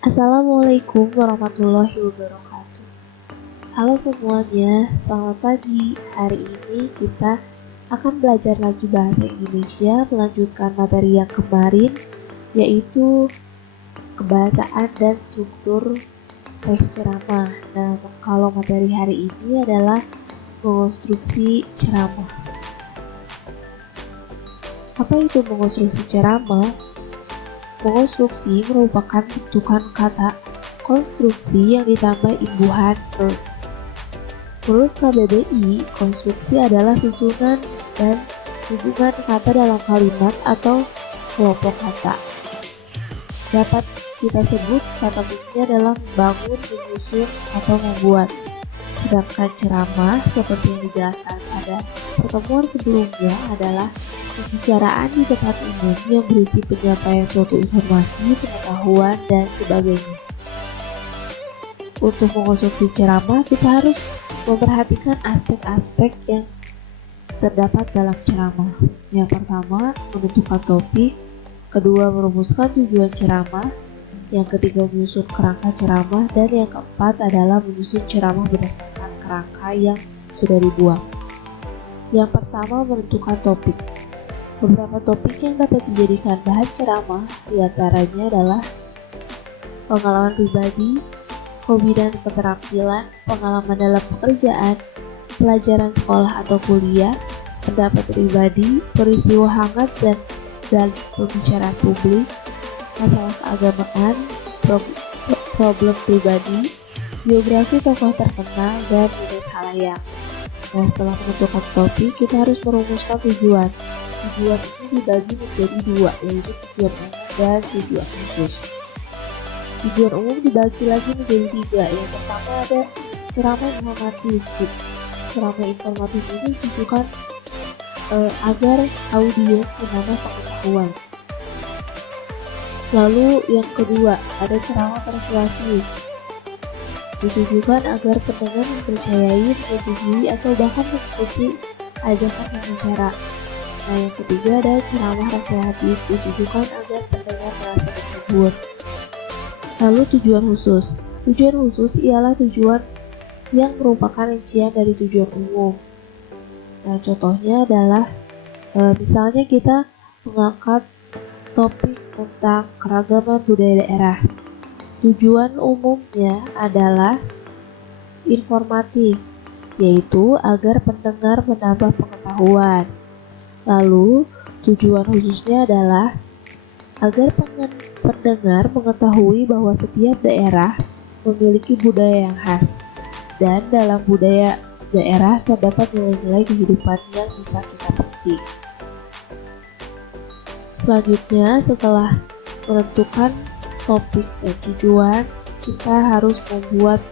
Assalamualaikum warahmatullahi wabarakatuh. Halo semuanya, selamat pagi. Hari ini kita akan belajar lagi bahasa Indonesia, melanjutkan materi yang kemarin, yaitu kebahasaan dan struktur teks ceramah. Nah, kalau materi hari ini adalah mengonstruksi ceramah. Apa itu mengonstruksi ceramah? Mengonstruksi merupakan bentukan kata konstruksi yang ditambah imbuhan verb. Menurut KBBI, konstruksi adalah susunan dan hubungan kata dalam kalimat atau kelompok kata. Dapat kita sebut kata kuncinya adalah membangun, menyusun, atau membuat. Sedangkan ceramah, seperti yang dijelaskan pada pertemuan sebelumnya, adalah pembicaraan di tempat umum yang berisi penyampaian suatu informasi, pengetahuan, dan sebagainya. Untuk mengonstruksi ceramah, kita harus memperhatikan aspek-aspek yang terdapat dalam ceramah. Yang pertama, menentukan topik. Kedua, merumuskan tujuan ceramah. Yang ketiga, menyusun kerangka ceramah. Dan yang keempat adalah menyusun ceramah berdasarkan kerangka yang sudah dibuat. Yang pertama, menentukan topik. Beberapa topik yang dapat dijadikan bahan ceramah diantaranya adalah pengalaman pribadi, hobi dan keterampilan, pengalaman dalam pekerjaan, pelajaran sekolah atau kuliah, pendapat pribadi, peristiwa hangat dan pembicaraan publik, masalah keagamaan, problem pribadi, biografi tokoh terkenal, dan minat halayak. Nah, setelah menentukan topik, kita harus merumuskan tujuan. Tujuan ini dibagi menjadi dua, yaitu tujuan umum dan tujuan khusus. Tujuan umum dibagi lagi menjadi tiga. Yang pertama ada ceramah informatif. Ceramah informatif ini ditujukan agar audiens menambah pengetahuan. Lalu yang kedua ada ceramah persuasif. Ditujukan agar pendengar mempercayai, menyetujui, atau bahkan mengikuti ajakan pembicara. Nah, yang ketiga ada ceramah rekreatif, ditujukan agar pendengar merasa terhibur. Lalu tujuan khusus. Tujuan khusus ialah tujuan yang merupakan rincian dari tujuan umum. Nah, contohnya adalah misalnya kita mengangkat topik tentang keragaman budaya daerah. Tujuan umumnya adalah informatif, yaitu agar pendengar menambah pengetahuan. Lalu, tujuan khususnya adalah agar pendengar mengetahui bahwa setiap daerah memiliki budaya yang khas, dan dalam budaya daerah terdapat nilai-nilai kehidupan yang bisa kita petik. Selanjutnya, setelah menentukan topik dan tujuan, kita harus membuat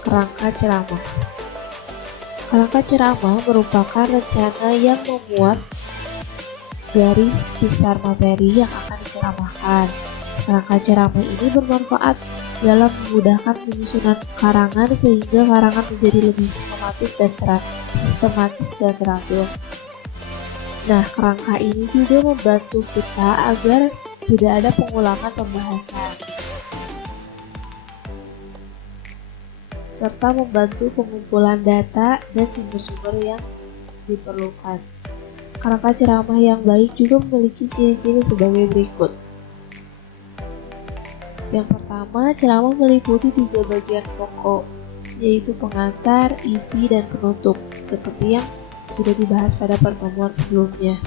kerangka ceramah. Kerangka ceramah merupakan rencana yang memuat garis besar materi yang akan diceramahkan. Kerangka ceramah ini bermanfaat dalam memudahkan penyusunan karangan sehingga karangan menjadi lebih sistematis dan teratur. Nah, kerangka ini juga membantu kita agar tidak ada pengulangan pembahasan, serta membantu pengumpulan data dan sumber-sumber yang diperlukan. Kerangka ceramah yang baik juga memiliki ciri-ciri sebagai berikut. Yang pertama, ceramah meliputi 3 bagian pokok, yaitu pengantar, isi, dan penutup, seperti yang sudah dibahas pada pertemuan sebelumnya.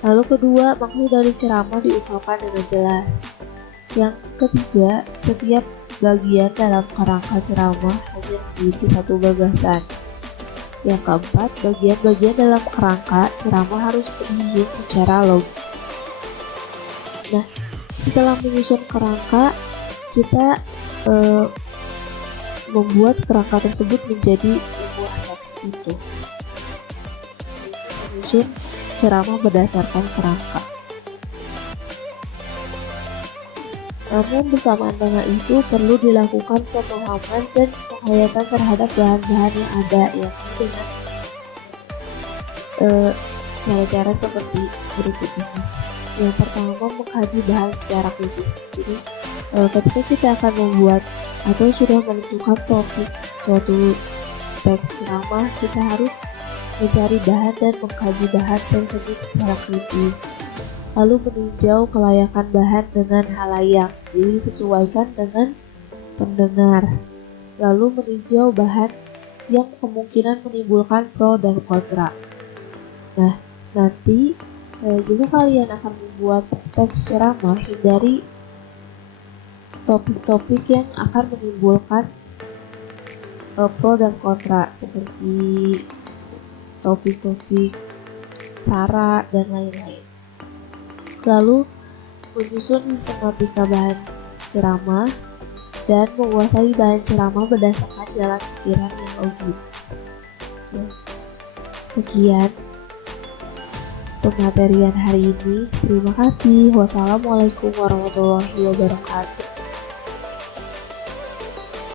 Lalu kedua, maksud dari ceramah diungkapkan dengan jelas. Yang ketiga, setiap bagian dalam kerangka ceramah hanya memiliki satu gagasan. Yang keempat, bagian-bagian dalam kerangka ceramah harus tersusun secara logis. Nah, setelah menyusun kerangka, kita membuat kerangka tersebut menjadi sebuah teks utuh. Menyusun ceramah berdasarkan kerangka. Namun bersamaan dengan itu perlu dilakukan pemahaman dan penghayatan terhadap bahan-bahan yang ada, yakni dengan cara-cara seperti berikut ini. Yang pertama, mengkaji bahan secara kritis. Jadi ketika kita akan membuat atau sudah menentukan topik suatu teks ceramah, kita harus mencari bahan dan mengkaji bahan tersebut secara kritis. Lalu meninjau kelayakan bahan dengan halayak, jadi sesuaikan dengan pendengar. Lalu meninjau bahan yang kemungkinan menimbulkan pro dan kontra. Nah, nanti jika kalian akan membuat teks ceramah, hindari topik-topik yang akan menimbulkan pro dan kontra, seperti topik-topik sara dan lain-lain. Lalu menyusun sistematika bahan ceramah dan menguasai bahan ceramah berdasarkan jalan pikiran yang logis. Sekian pematerian hari ini. Terima kasih. Wassalamualaikum warahmatullahi wabarakatuh.